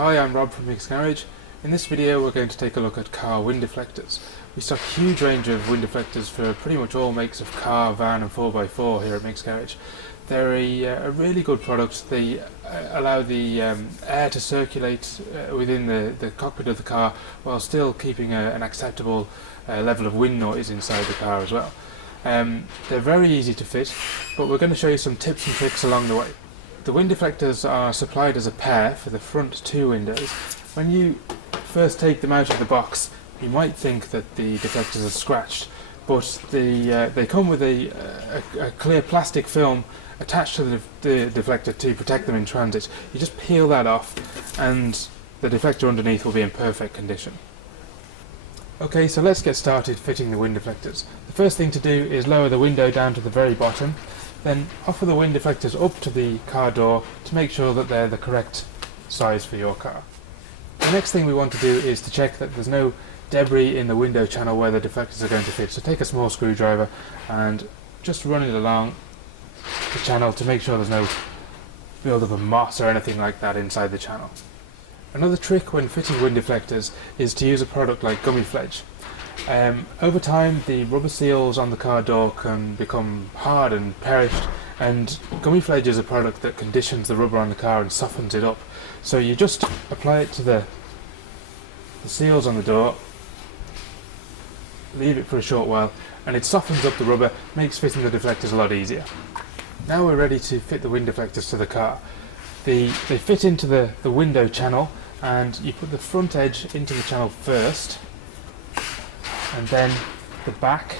Hi, I'm Rob from MicksGarage. In this video we're going to take a look at car wind deflectors. We stock a huge range of wind deflectors for pretty much all makes of car, van and 4x4 here at MicksGarage. They're a really good product. They allow the air to circulate within the cockpit of the car while still keeping an acceptable level of wind noise inside the car as well. They're very easy to fit, but we're going to show you some tips and tricks along the way. The wind deflectors are supplied as a pair for the front two windows. When you first take them out of the box, you might think that the deflectors are scratched, but they come with a clear plastic film attached to the deflector to protect them in transit. You just peel that off and the deflector underneath will be in perfect condition. Okay, so let's get started fitting the wind deflectors. The first thing to do is lower the window down to the very bottom, then offer the wind deflectors up to the car door to make sure that they're the correct size for your car. The next thing we want to do is to check that there's no debris in the window channel where the deflectors are going to fit. So take a small screwdriver and just run it along the channel to make sure there's no build-up of moss or anything like that inside the channel. Another trick when fitting wind deflectors is to use a product like gummy fledge. Over time the rubber seals on the car door can become hard and perished, and gummy fledge is a product that conditions the rubber on the car and softens it up. So you just apply it to the seals on the door, leave it for a short while, and it softens up the rubber, makes fitting the deflectors a lot easier. Now we're ready to fit the wind deflectors to the car. They fit into the window channel, and you put the front edge into the channel first, and then the back,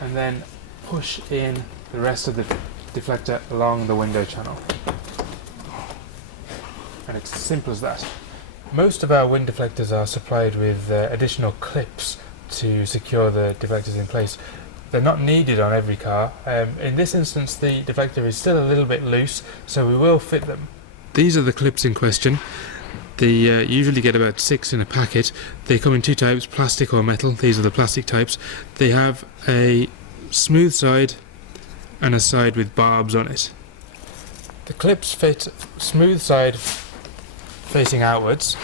and then push in the rest of the deflector along the window channel. And it's as simple as that. Most of our wind deflectors are supplied with additional clips to secure the deflectors in place. They're not needed on every car. In this instance the deflector is still a little bit loose, so we will fit them. These are the clips in question. They usually get about 6 in a packet. They come in two types, plastic or metal. These are the plastic types. They have a smooth side and a side with barbs on it. The clips fit smooth side facing outwards,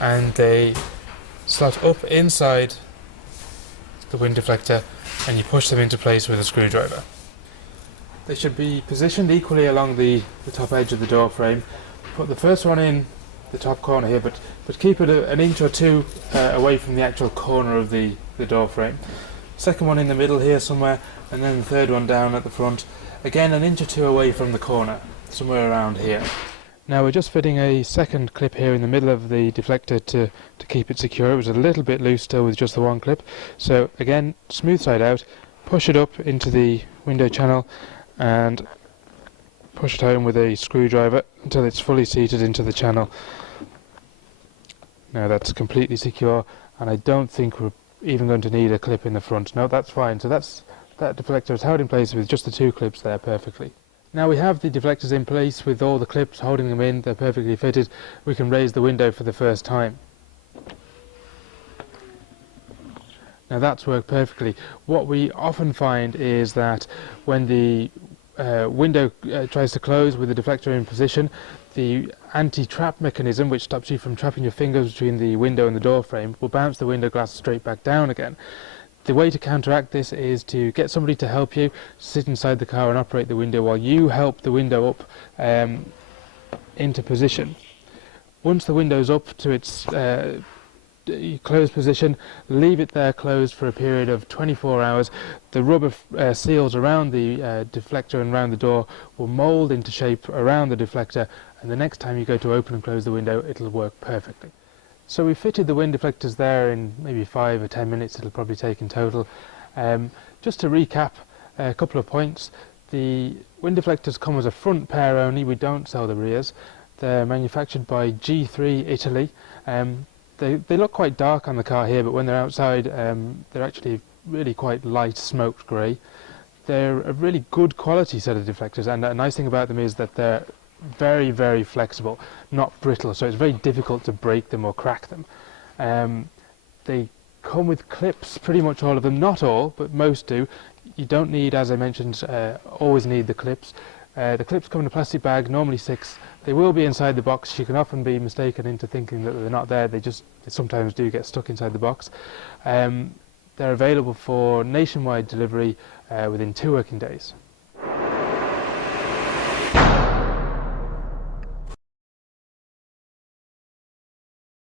and they slot up inside the wind deflector, and you push them into place with a screwdriver. They should be positioned equally along the top edge of the door frame. Put the first one in the top corner here, but keep it an inch or two away from the actual corner of the door frame. Second one in the middle here somewhere, and then the third one down at the front, again an inch or two away from the corner, somewhere around here. Now we're just fitting a second clip here in the middle of the deflector to keep it secure. It was a little bit loose still with just the one clip, so again smooth side out, push it up into the window channel and push it home with a screwdriver until it's fully seated into the channel. Now that's completely secure, and I don't think we're even going to need a clip in the front. No, that's fine. So that deflector is held in place with just the two clips there perfectly. Now we have the deflectors in place with all the clips holding them in, they're perfectly fitted. We can raise the window for the first time. Now that's worked perfectly. What we often find is that when the window tries to close with the deflector in position, the anti-trap mechanism, which stops you from trapping your fingers between the window and the door frame, will bounce the window glass straight back down again. The way to counteract this is to get somebody to help you sit inside the car and operate the window while you help the window up into position. Once the window's up to its closed position, leave it there closed for a period of 24 hours. The rubber seals around the deflector and around the door will mould into shape around the deflector, and the next time you go to open and close the window it'll work perfectly. So we fitted the wind deflectors there in maybe 5 or 10 minutes it'll probably take in total. Just to recap a couple of points, the wind deflectors come as a front pair only, we don't sell the rears. They're manufactured by G3 Italy. They look quite dark on the car here, but when they're outside they're actually really quite light smoked grey. They're a really good quality set of deflectors, and a nice thing about them is that they're very, very flexible, not brittle, so it's very difficult to break them or crack them. They come with clips, pretty much all of them, not all, but most do. You don't need, as I mentioned, always need the clips. The clips come in a plastic bag, normally 6. They will be inside the box. You can often be mistaken into thinking that they're not there. They sometimes do get stuck inside the box. They're available for nationwide delivery within 2 working days.